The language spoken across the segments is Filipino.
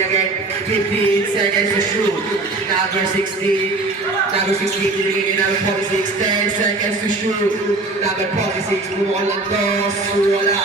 Again, 15 seconds to shoot. Number 16. Number 16, pinigay number 46. 10 seconds to shoot. Number 46, bumukan lang dos. Wala.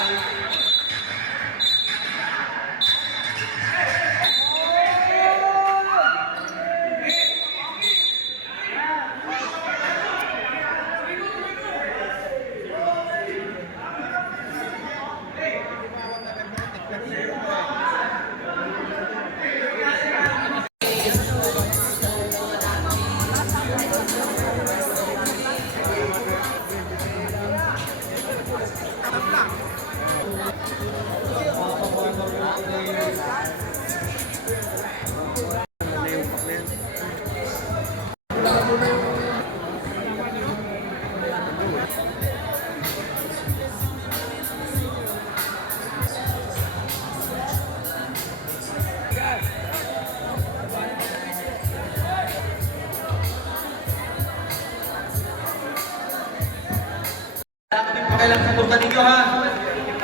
Pakailan sa turta ninyo ha.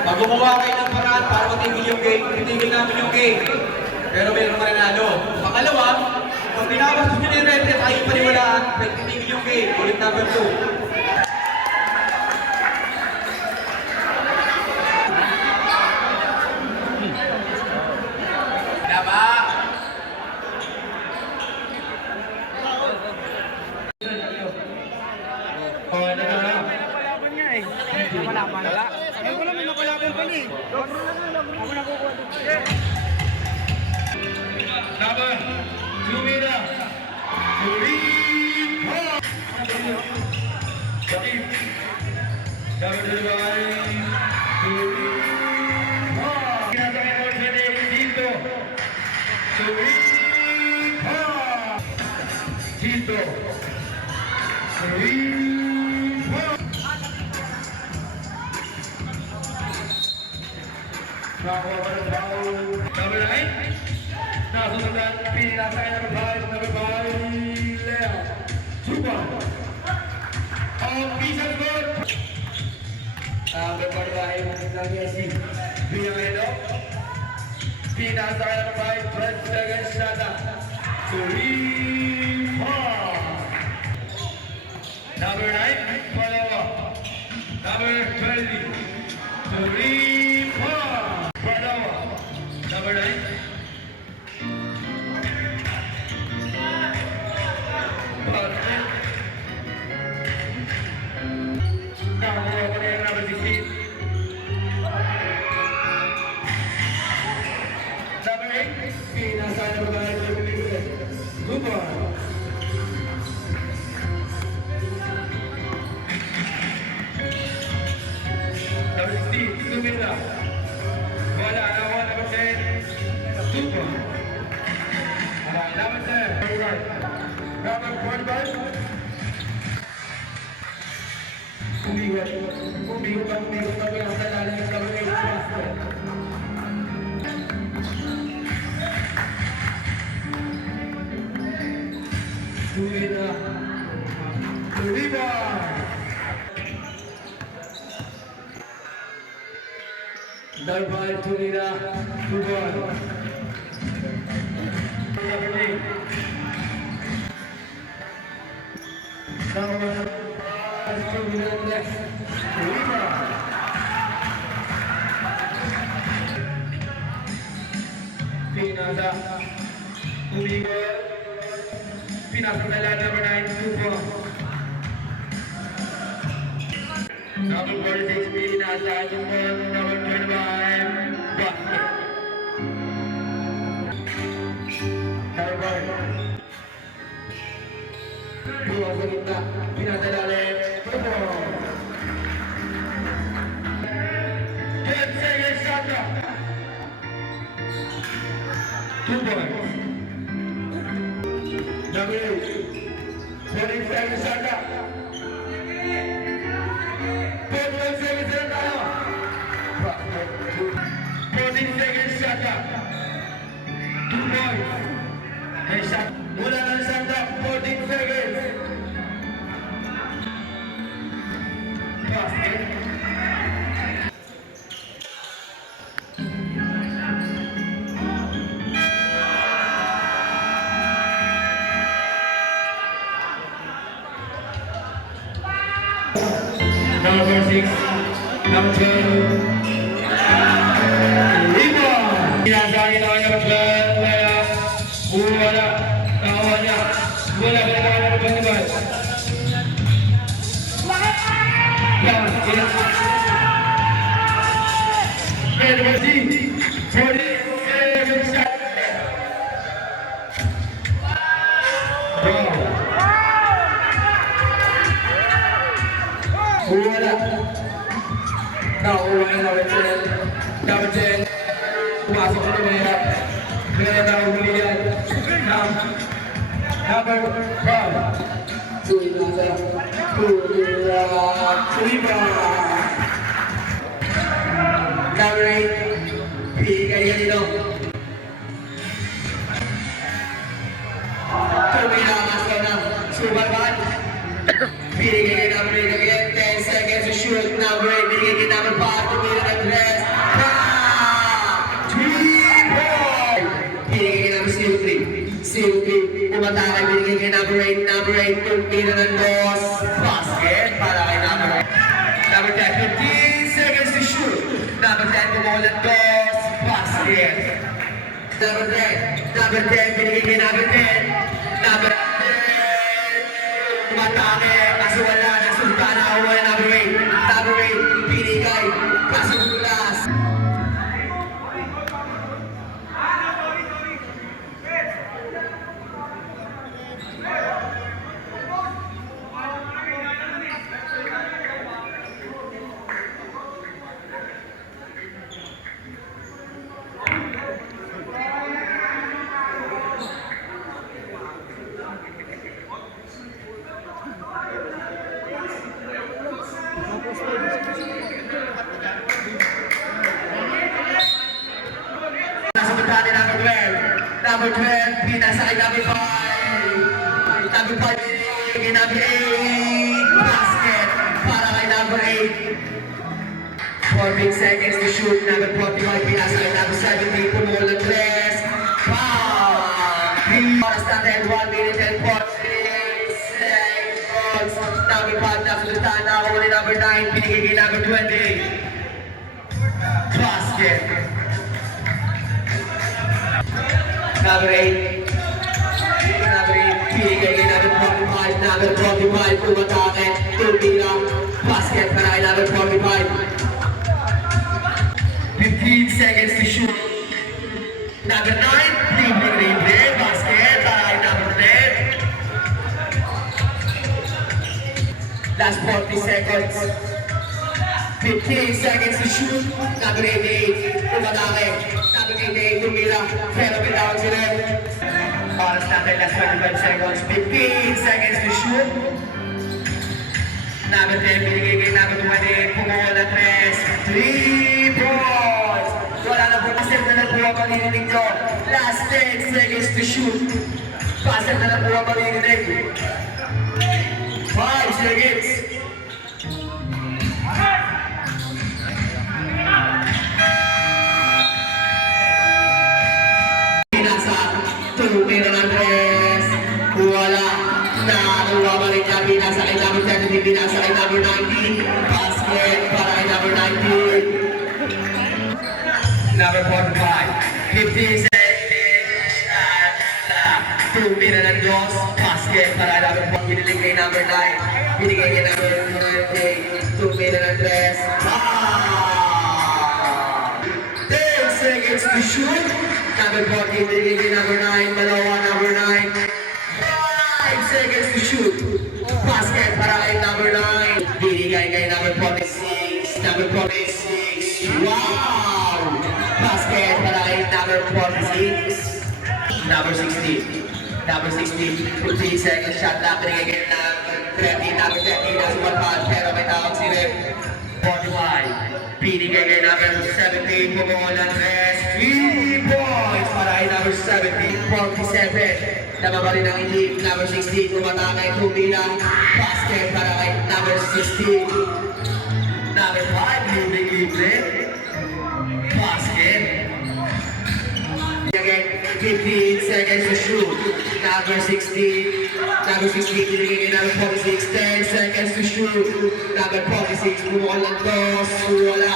Pag gumawa kayo ng paraan para matigil yung game, titigil namin yung game. Pero meron mananalo. Pangalawa, pag pinabastos nyo na yung referee at ayaw paniwalaan, pwede titigil yung game. Ulit number 2. Number 2 meter. Number 9. Nasusunod, pinasakay number 5, Leo. Super. Ang Vision Board. Number 45, Namiasi. Bianero. Pinasakay number 5, Fred Segan Shata. 3-4. Number 9, Palawa. Number 20, 3-4. Palawa. Number 9. Darbal Tunira Football. Pinasa Umigo Pinasa Mela number 9 Tupo number 46 Pinasa Tupo number 25 Basket Darbal dua sa gitna Pinasa lalim Tupo 10 seconds shot. 2 points. Number 8. 40 seconds shot. 41 seconds tayo. 14 seconds shot. 2 points. May shot. Mula ng shot. 14 seconds. Basket. Number 6. Number 12. Lima. Sinasali na kayo number 12. Kaya, wala. Nakawa niya. Wala ka na number 25. Yan. Number 6. 47 shot. Wala. Nakuha yung number 10. Number 10. Pumasok na mahirap. Meron na huli yan. Number 12. Suliba. Number 8. Pigay yan dito. Tumilakas ka na. Subarban. Binigay kay number 8 again. 10 seconds to shoot. Number 8. Binigay kay number 5. Tumira ng dress. 3-point! Binigay kay number 03. 03. Umatake. Binigay kay number 8. Number 8. Tumira ng dos. Basket para kay number 8. Number 10. 15 seconds to shoot. Number 10. Bumawal ng dos. Basket. Number 10. Number 10. Binigay kay number 10. Number 10. Matake, kaso wala, nasulta na ako ng number 8. Number 8, pinigay, kaso bulas. Number 12, pinasa kay number 5. Number 5, binigay number 8. Basket para kay number 8. 14 seconds to shoot. Number 45, pinasa kay number 17. Pumula ng dress. Foul! Oras natin, 1 minute and 46 seconds. Number 5, nasultan na ako ni number 9. Binigay kay number 20. Basket. Number 8. Number 8. Pinigay kay number 45. Number 45. Umatake. Tumira. Basket para kay number 45. 15 seconds to shoot. Number 9. Libre. Basket para kay number 10. Last 40 seconds. 15 seconds to shoot. Number 88. Umatake. Number 88. Tumira. Pero bitaw sila. Oras natin. Last 25 seconds. 15 seconds to shoot. Number 10. Binigay kay number 20. Pumuha na 3. 3 points. Wala na po kasi na nagbuha panininig nyo. Last 10 seconds to shoot. Pasal na nagbuha panininig. 5 seconds. Tumira ng dress. Wala. Nakuha pa rin niya. Binasa kay number 10. Binasa kay number 19. Basket para kay number 19. Number 45. 15 seconds. Tumira ng Diyos. Basket para kay number 4. Binilig kay number 9. Binigay kay number 9. Tumira ng dress. 10 seconds to shoot. Number 14, binigay kay number 9. Malawa, number 9. 5 seconds to shoot. Basket para kay number 9. Binigay kay number 46. Number 46. Wow! Basket para kay number 46. Number 16. Number 16. 15 seconds shot na. Binigay kay number 30. Number 30 na sumalpad. Pero may tawag si Rep. 45. Binigay kay number 17. Pumuha ng dress. 3 points para kay number 17. 47. Nababa rin ang elite. Number 16. Umatake. Tumira. Basket para kay number 16. Number 5. Libre. Basket. Again. 15 seconds to shoot. Number 16. Number 16, binigay kay number 46. 10 seconds to shoot. Number 46, bumukol ng toss. Wala.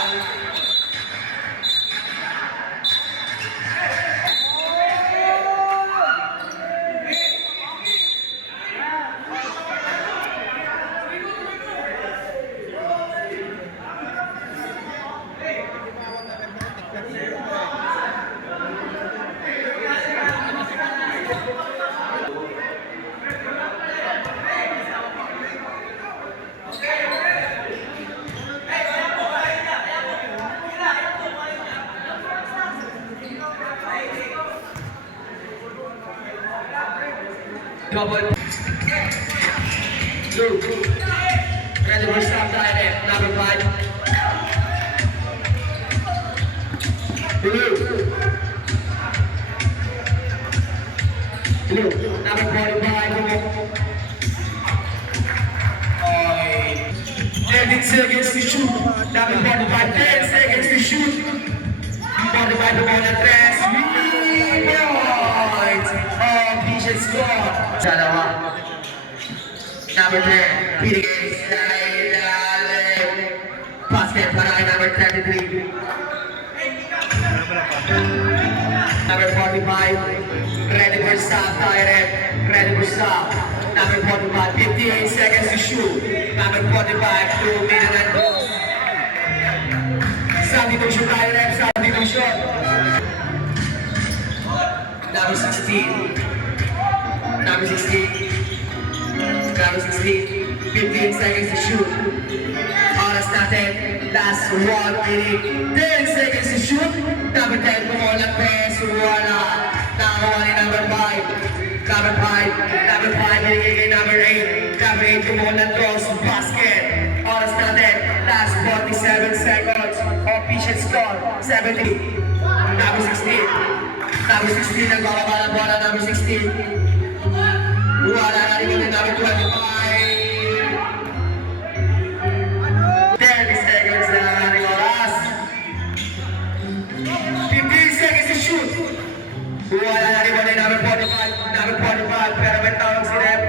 Double. Blue. Ready for stop direct. Number 5. Blue. Blue. Number 45. 13 seconds to shoot. Number 45. 10 seconds to shoot. 45 to 1 address. Point. Vision score. Dalawa. Number 10. Pinigay sa ilalim. Basket para kay number 33. Number 45. Ready for stop, direct. Ready for stop. Number 45. 58 seconds to shoot. Number 45. 2 minutes and goal. Sabi kong shoot, direct. Sabi kong shoot. Number 16. Number 16. Number 16. 15 seconds to shoot. Oras natin. Last 1 minute. 10 seconds to shoot. Number 10. Pumolang press. Wala. Nakakuha ni number 5. Number 5. Number 5. Binigay kay number 8. Number 8. Pumolang toss. Basket. Oras natin. Last 47 seconds. Official score. 70. Number 16. Number 16. Nagbababa ng bola. Number 16. Wala na rin yung number 25. 30 seconds na ating oras. 15 seconds to shoot. Wala na rin yung number 45. Number 45. Pero may tawag si Rep.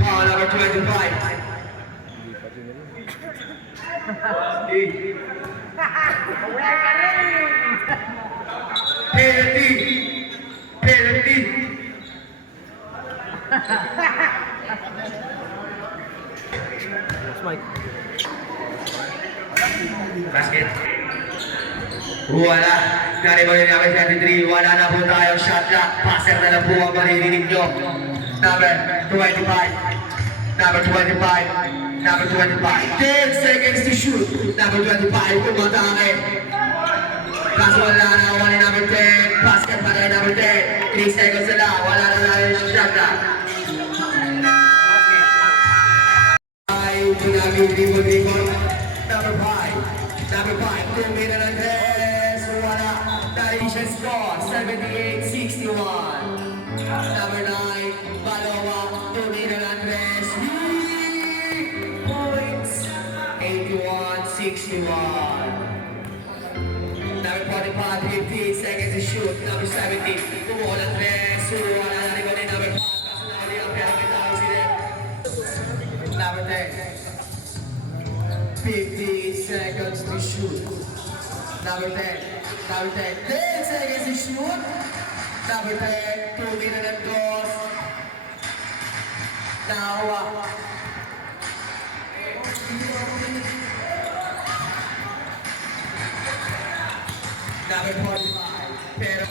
Number 25. Penalty. Penalty. Basket. Wala. Narinig niya kay 73. Wala na po tayo. Shot clock. Passer na lang po ang maririnig nyo. Number 25. Number 25. Number 25. 10 seconds to shoot. Number 25. Pumatake. Kaso wala na. Wala ni number 10. Basket pa rin number 10. 3 seconds na lang. Wala na tayo sa shot clock. Pinag-ibig-ibig. Number 5. Number 5. 2 minutes and rest. Wala. Tahitian score. 78-61. Number 9. Balawa. 2 minutes and rest. Points. 81-61. Number 45. 15 seconds to shoot. Number 70. Bumukol ang rest. Wala na rin ba din number 5. Kaso na rin ang pera may tawag sila. Number 10. 15 seconds to shoot. Number 10. Number 10. 10 seconds to shoot. Number 10. 2 minutes and goes. Now, number 45. Pero,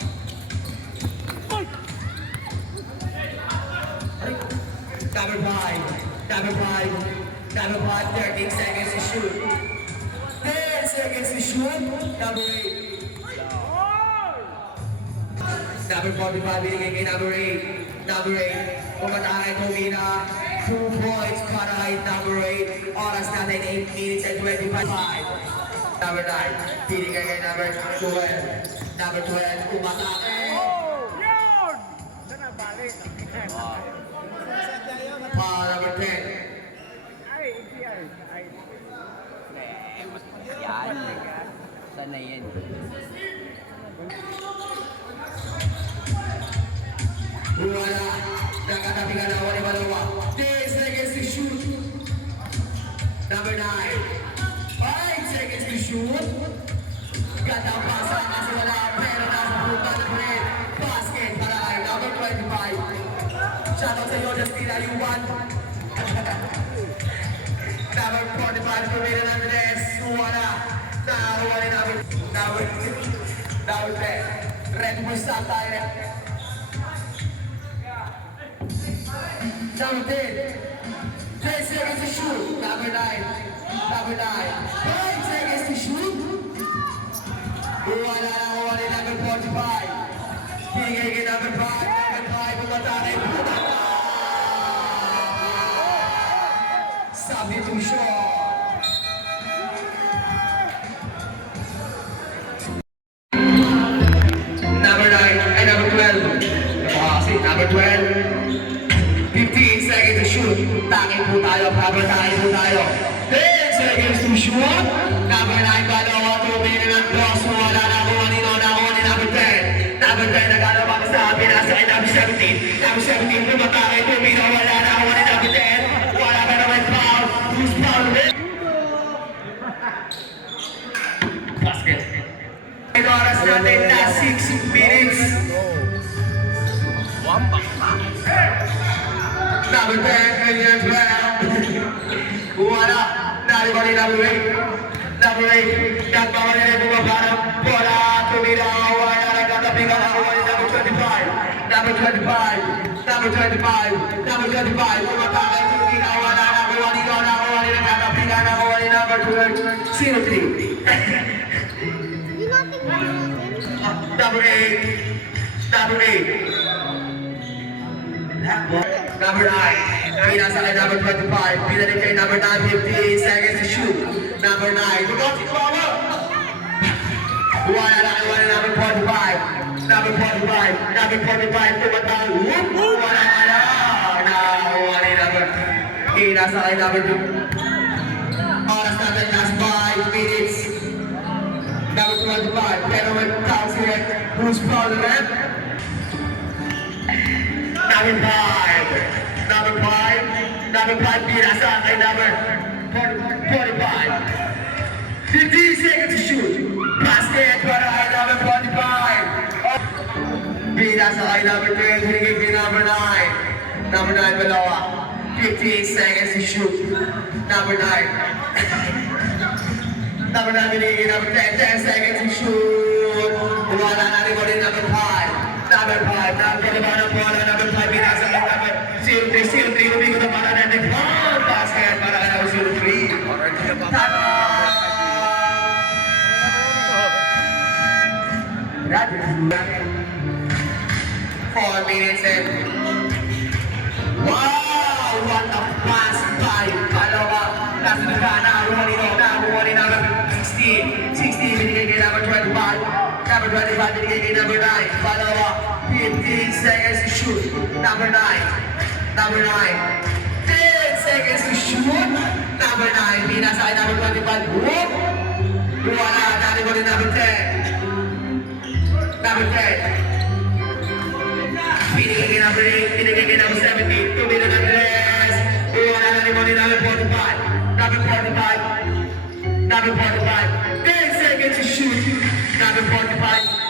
number 5. Number 5. Number 5, 13 seconds to shoot. 10 seconds to shoot. Number 8. Number 45, binigay kay number 8. Number 8, pumatake, tumina. 2 points para kay number 8. Oras natin, 8 minutes and 25. Number 9, binigay kay number 12. Number 12, pumatake. Number 10. Yan. Sana yan. shoot. Ganda ang pasa, kasi wala ang pera, nasa puta na rin. Basket para kay number 25. Shoutout sa iyo, Justin, are you one? Number 45, Romero Hernandez. Wala. Nakakuha rin namin. Number 10. Red Bull stop tayo. Number 10. 10 seconds to shoot. Number 9. Number 9. 5 seconds to shoot. Wala na kuha rin number 45. Pinigay kay number 5. Number 5. Pumatay. Substitution. Number 9 and number 12. Kasi number 12. 15 seconds to shoot. Takin po tayo. Takin po tayo. 10 seconds to shoot. Number 9, dalawa, 2 minutes ng cross. Wala na kuha ni number 10. Number 10, nagalawa ka sa pinasa kay number 17. Number 17, pumatake, 2 minutes. Wala na kuha ni number 10. Wala ka naman foul. Who's foul? Basket. Ito oras natin na 6 minutes. Number 10, and you're 12. Wala. Nalibali number 8. Number 8. Nagbawa nila yung bumabarang bola. Tumira. Wala. Nagkatabi ka na. Wala. Number 25. Number 25. Number 25. Number 25. Pumatake. Tumira. Wala. Nakuha dito. Nakuha nila. Nagkatabi ka na. Nakuha nila. Number 12. 0-3. Number 8. Number 8. Number 9. Pinasa kay number 25. Pinalik kay number 9. 15 seconds to shoot. Number 9. Look out, follow! Wala na kay number 45. Number 45. Number 45. Tumatang. Wala ka na. Nakuha ni number. Pinasa kay number 2. Oras natin last 5 minutes. Number 25. Pero may tao siya. Who's proud of it? Number 5. Number 5. Number 5. Pinasa kay number 45. 15 seconds to shoot. Basket para kay number 45. Pinasa kay number 10. Hinigay kay number 9. Number 9 Balawa. 15 seconds to shoot. Number 9. Number 9 binigay number 10. 10 seconds to shoot. Wala na rin mo rin number 5. Number 5. Nagkaliba ng bola. Number 5. Pinasa kay number 0-3. 0-3. Lumikot na para natin. Basket para kay number 0-3. Time! 4 minutes and... Wow! What a pass by Balawa. Nasa na ka. Nakuha ni number 16. 16 binigay kay number 25. Number 25 binigay kay number 9. Balawa. 15 seconds to shoot. Number 9. Number 9. 10 seconds to shoot. Number 9. Pinasa kay number 25. Whoop! Wala. Dali mo rin number 10. Number 10. Pinigay kay number 8. Pinigay kay number 17. Tumira ng dress. Wala na rin mo rin number 45. Number 45. Number 45. 10 seconds to shoot. Number 45.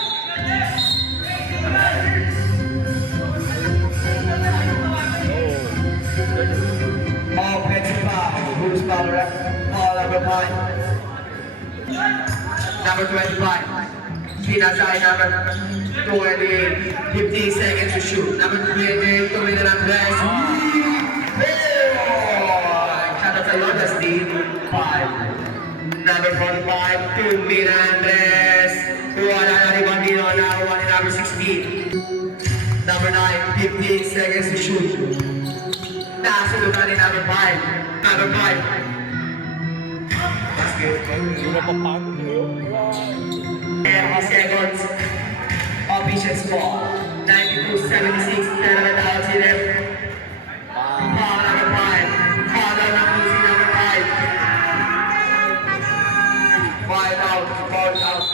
Offensive foul. Who's foul? Number 5. Number 25. Pinasa kay number 20. 15 seconds to shoot. Number 20. Tumira ng dress. Shout out sa iyo, Justin. 5. Number 45, 2 Mirandes. Wala na rin Bambino. Nakuha ni number 16. Number 9, 15 seconds to shoot. Nasunod na ni number 5. Number 5. Basket. 10 seconds. Officials ball. 92-76. Pero na tawag si Rep. Foul number 5. Foul number 5. Foul out. Foul out.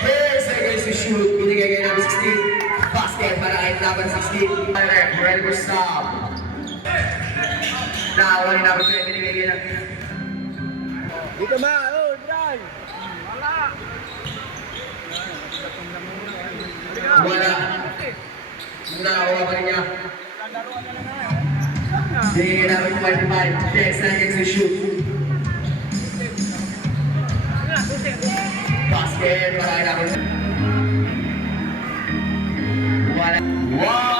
10 seconds to shoot. Binigay kay number 16. Basket para kay number 16. Ready for stop. Nakakuha ni number 20. Binigay kay Dito ma, oh, drive. wala. Nakakuha pa rin niya. Binigay kay number 25. 10 seconds to shoot. Basket para kay number 20. Wala. Wow!